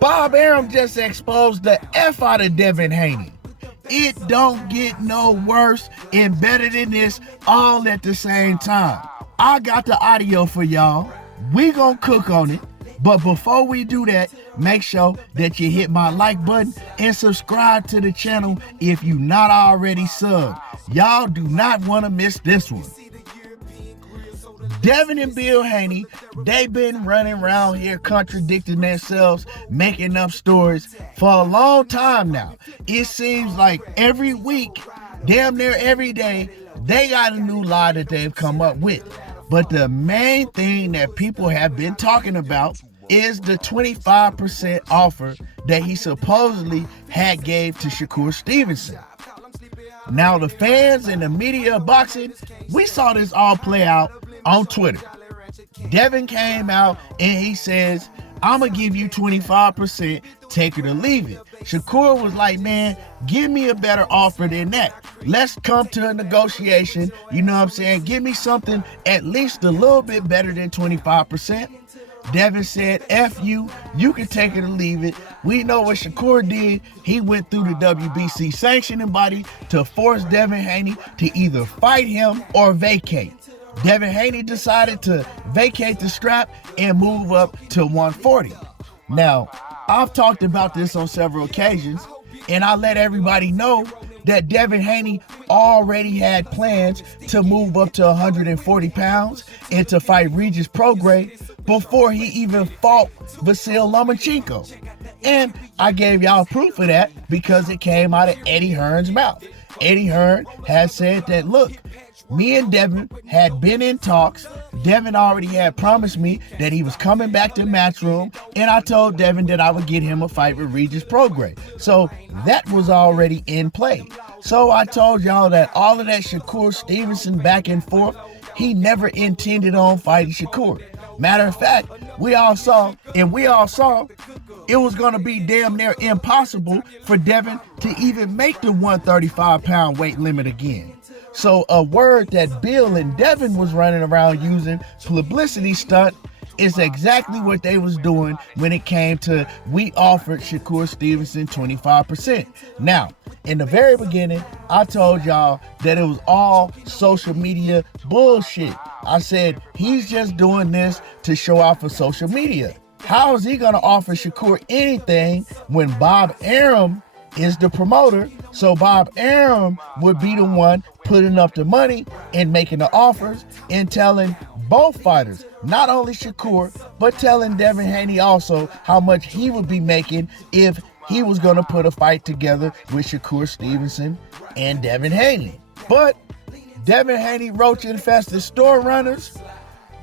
Bob Arum just exposed the F out of Devin Haney. It don't get no worse and better than this all at the same time. I got the audio for y'all. We gonna cook on it. But before we do that, make sure that you hit my like button and subscribe to the channel if you not already subbed. Y'all do not want to miss this one. Devin and Bill Haney, they been running around here contradicting themselves, making up stories for a long time now. It seems like every week, damn near every day, they got a new lie that they've come up with. But the main thing that people have been talking about is the 25% offer that he supposedly had gave to Shakur Stevenson. Now the fans and the media of boxing, we saw this all play out on Twitter. Devin came out and he says, I'm gonna give you 25%, take it or leave it. Shakur was like, man, give me a better offer than that. Let's come to a negotiation, you know what I'm saying? Give me something at least a little bit better than 25%. Devin said, F you can take it or leave it. We know what Shakur did. He went through the WBC sanctioning body to force Devin Haney to either fight him or vacate. Devin Haney decided to vacate the strap and move up to 140. Now, I've talked about this on several occasions, and I let everybody know that Devin Haney already had plans to move up to 140 pounds and to fight Regis Prograis before he even fought Vasyl Lomachenko. And I gave y'all proof of that because it came out of Eddie Hearn's mouth. Eddie Hearn has said that, look, me and Devin had been in talks. Devin already had promised me that he was coming back to Matchroom, and I told Devin that I would get him a fight with Regis Prograis. So that was already in play. So I told y'all that all of that Shakur Stevenson back and forth, he never intended on fighting Shakur. Matter of fact, we all saw it was going to be damn near impossible for Devin to even make the 135-pound weight limit again. So a word that Bill and Devin was running around using, publicity stunt, is exactly what they was doing when it came to we offered Shakur Stevenson 25%. Now, in the very beginning, I told y'all that it was all social media bullshit. I said, he's just doing this to show off for social media. How is he gonna offer Shakur anything when Bob Arum is the promoter? So Bob Arum would be the one putting up the money and making the offers and telling both fighters, not only Shakur, but telling Devin Haney also how much he would be making if he was going to put a fight together with Shakur Stevenson and Devin Haney. But Devin Haney roach-infested store runners,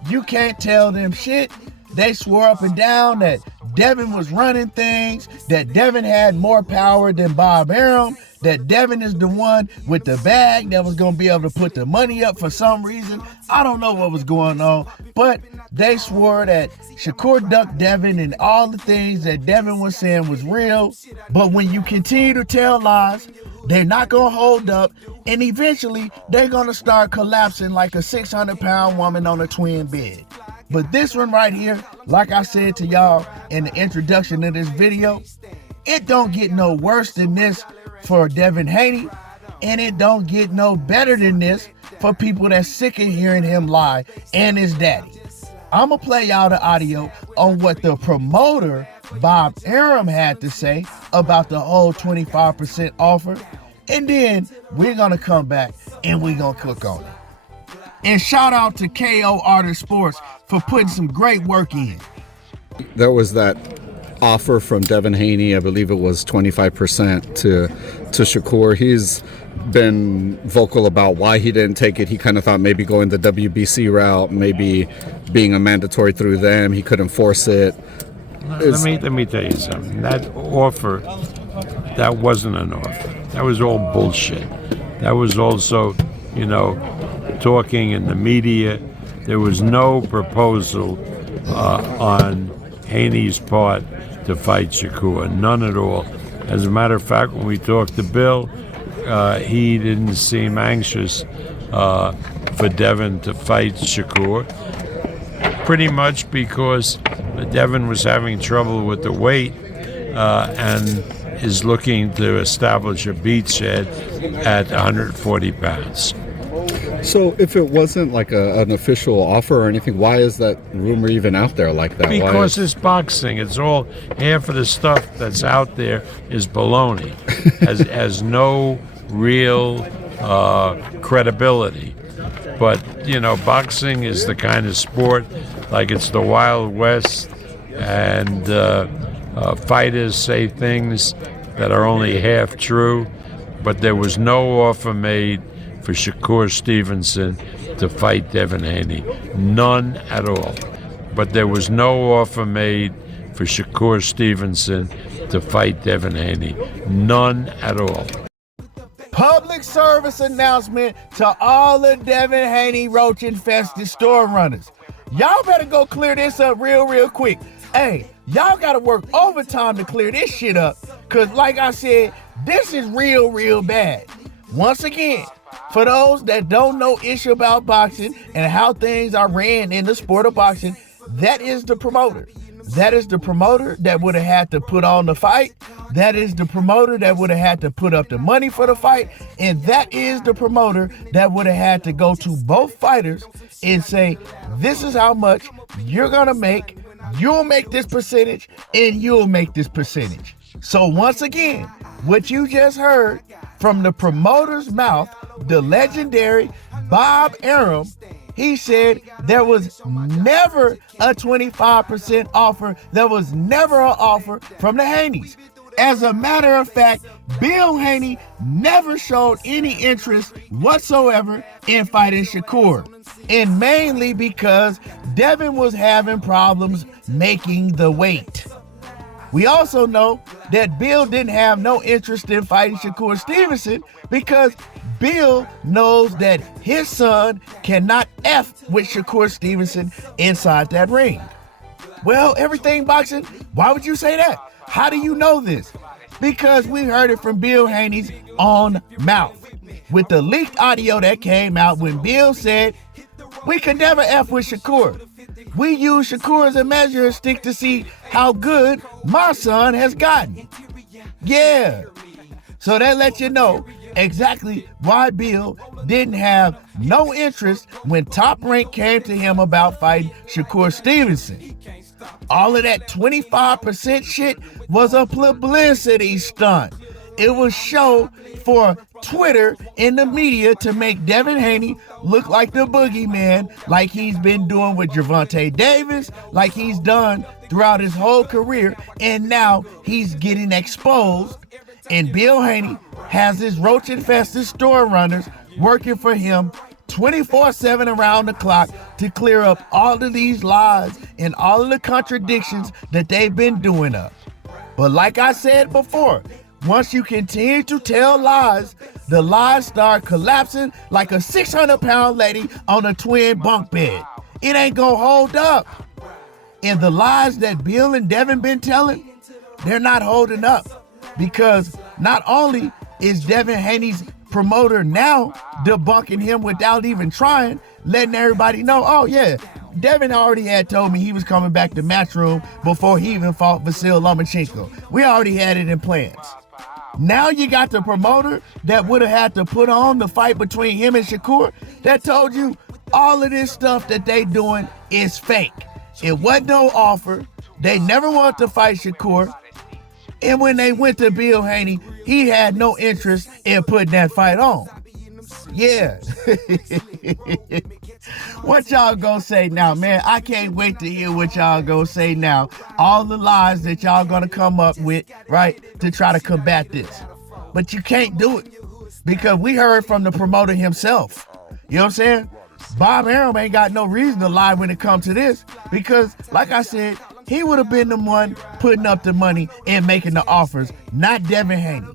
you can't tell them shit. They swore up and down that Devin was running things, that Devin had more power than Bob Arum, that Devin is the one with the bag that was going to be able to put the money up for some reason. I don't know what was going on, but they swore that Shakur ducked Devin and all the things that Devin was saying was real. But when you continue to tell lies, they're not going to hold up, and eventually they're going to start collapsing like a 600-pound woman on a twin bed. But this one right here, like I said to y'all in the introduction of this video, it don't get no worse than this for Devin Haney, and it don't get no better than this for people that's sick of hearing him lie and his daddy. I'm gonna play y'all the audio on what the promoter Bob Arum had to say about the whole 25% offer, and then we're gonna come back and we're gonna cook on it. And shout out to KO Artist Sports for putting some great work in. There was that offer from Devin Haney, I believe it was 25% to Shakur. He's been vocal about why he didn't take it. He kind of thought maybe going the WBC route, maybe being a mandatory through them, he couldn't force it. Let me tell you something. That offer, that wasn't an offer. That was all bullshit. That was also, talking in the media. There was no proposal on Haney's part to fight Shakur, none at all. As a matter of fact, when we talked to Bill, he didn't seem anxious for Devin to fight Shakur, pretty much because Devin was having trouble with the weight, and is looking to establish a beachhead at 140 pounds. So if it wasn't like an official offer or anything, why is that rumor even out there like that? Because it's boxing. It's all, half of the stuff that's out there is baloney. has no real credibility. But, boxing is the kind of sport, like it's the Wild West, and fighters say things that are only half true, but there was no offer made for Shakur Stevenson to fight Devin Haney. None at all. But there was no offer made for Shakur Stevenson to fight Devin Haney. None at all. Public service announcement to all the Devin Haney roach-infested store runners. Y'all better go clear this up real quick. Hey, y'all gotta work overtime to clear this shit up, because like I said, this is real bad. Once again, for those that don't know issue about boxing and how things are ran in the sport of boxing, that is the promoter. That is the promoter that would have had to put on the fight. That is the promoter that would have had to put up the money for the fight. And that is the promoter that would have had to go to both fighters and say, this is how much you're going to make. You'll make this percentage and you'll make this percentage. So once again, what you just heard from the promoter's mouth, the legendary Bob Arum, he said there was never a 25% offer. There was never an offer from the Haneys. As a matter of fact, Bill Haney never showed any interest whatsoever in fighting Shakur. And mainly because Devin was having problems making the weight. We also know that Bill didn't have no interest in fighting Shakur Stevenson because Bill knows that his son cannot F with Shakur Stevenson inside that ring. Well, everything boxing, why would you say that? How do you know this? Because we heard it from Bill Haney's own mouth with the leaked audio that came out when Bill said, we could never F with Shakur. We use Shakur as a measuring stick to see how good my son has gotten. Yeah. So that lets you know exactly why Bill didn't have no interest when Top Rank came to him about fighting Shakur Stevenson. All of that 25% shit was a publicity stunt. It was show for Twitter and the media to make Devin Haney look like the boogeyman, like he's been doing with Gervonta Davis, like he's done throughout his whole career, and now he's getting exposed. And Bill Haney has his roach-infested store runners working for him 24/7 around the clock to clear up all of these lies and all of the contradictions that they've been doing up. But like I said before, once you continue to tell lies, the lies start collapsing like a 600-pound lady on a twin bunk bed. It ain't gonna hold up. And the lies that Bill and Devin been telling, they're not holding up. Because not only is Devin Haney's promoter now debunking him without even trying, letting everybody know, oh yeah, Devin already had told me he was coming back to Matchroom before he even fought Vasil Lomachenko. We already had it in plans. Now you got the promoter that would have had to put on the fight between him and Shakur that told you all of this stuff that they doing is fake. It wasn't no offer. They never wanted to fight Shakur. And when they went to Bill Haney, he had no interest in putting that fight on. Yeah. What y'all gonna say now, man? I can't wait to hear what y'all gonna say now. All the lies that y'all gonna come up with, right, to try to combat this. But you can't do it because we heard from the promoter himself. You know what I'm saying? Bob Arum ain't got no reason to lie when it comes to this because, like I said, he would have been the one putting up the money and making the offers, not Devin Haney.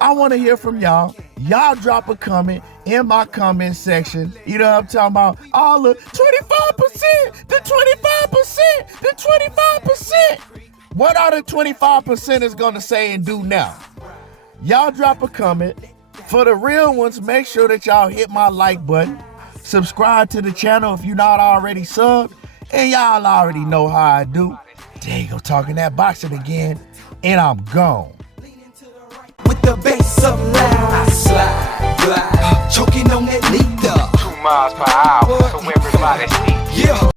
I want to hear from y'all. Y'all drop a comment in my comment section. You know what I'm talking about? All the 25%, the 25%, the 25%. What are the 25%ers going to say and do now? Y'all drop a comment. For the real ones, make sure that y'all hit my like button. Subscribe to the channel if you're not already subbed. And y'all already know how I do. There you go, talking that boxing again, and I'm gone. With the bass up loud, I slide, glide, choking on that lead up. 2 miles per hour, so everybody see. Yeah.